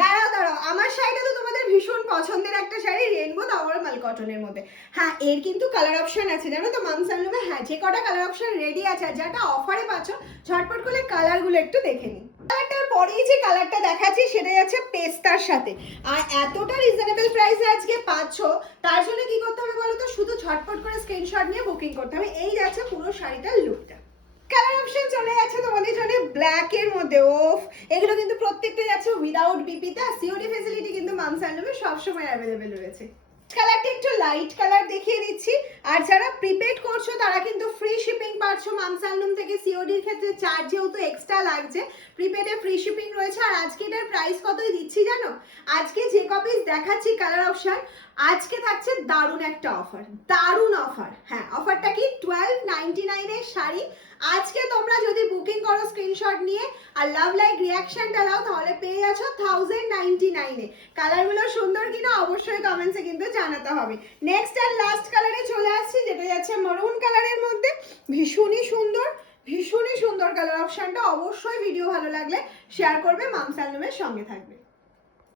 দাঁড়াও দাঁড়াও, আমার শাড়িটা তো তোমাদের ভীষণ পছন্দের একটা শাড়ি, রেনবো দাওয়ার মাল কটনের মধ্যে। হ্যাঁ, এর কিন্তু কালার অপশন আছে জানো তো মামস হ্যান্ডলুমে। হ্যাঁ, যে কটা কালার অপশন রেডি আছে আর যেটা অফারে পাচ্ছ, ঝটপট করে কালারগুলো একটু দেখে নিই। কালারটার পরেই যে কালারটা দেখাচ্ছি সেটা যাচ্ছে পেস্তার সাথে। আর এতটা রিজনেবল প্রাইসে আজকে পাচ্ছ, তার জন্য কি করতে হবে বলো তো, শুধু ঝটপট করে স্ক্রিনশট নিয়ে বুকিং করতে হবে। এই যাচ্ছে পুরো শাড়িটার লুকটা। কালার অপশন চলে যাচ্ছে তোমাদের জন্য ব্ল্যাক এর মধ্যে। ওফ, এগুলো কিন্তু প্রত্যেকটা যাচ্ছে উইদাউট বিপিতে। আর সিওডি ফ্যাসিলিটি কিন্তু মামস হ্যান্ডলুমে সবসময় অ্যাভেলেবেল রয়েছে। কালারটা একটু লাইট কালার দেখিয়ে দিচ্ছি। আর যারা প্রিপেড করছো তারা কিন্তু ফ্রি শিপিং পাচ্ছ মামস হ্যান্ডলুম থেকে। সিওডির ক্ষেত্রে চার্জ যেহেতু এক্সট্রা লাগছে, প্রিপেডে ফ্রি শিপিং রয়েছে। আর আজকে এটার প্রাইস কতই দিচ্ছি জানো? আজকে যে কপিস দেখাচ্ছি কালার অপশন, আজকে থাকছে দারুণ একটা অফার, দারুণ অফার। হ্যাঁ, অফারটা কি 1299 এর শাড়ি আজকে তোমরা যদি বুকিং করো স্ক্রিনশট নিয়ে আর লাভ লাইক রিয়াকশনটা দাও, তাহলে পেয়ে যাচ্ছ 1099 এ। কালারগুলো সুন্দর কিনা অবশ্যই কমেন্টসে কিন্তু জানাতে হবে। নেক্সট আর লাস্ট কালারে চলে আসছি, যেটা যাচ্ছে মারুন কালারের মধ্যে। ভীষণই সুন্দর, ভীষণই সুন্দর কালার অপশনটা। অবশ্যই ভিডিও ভালো লাগলে শেয়ার করবে, মামস হ্যান্ডলুমের সঙ্গে থাকবে।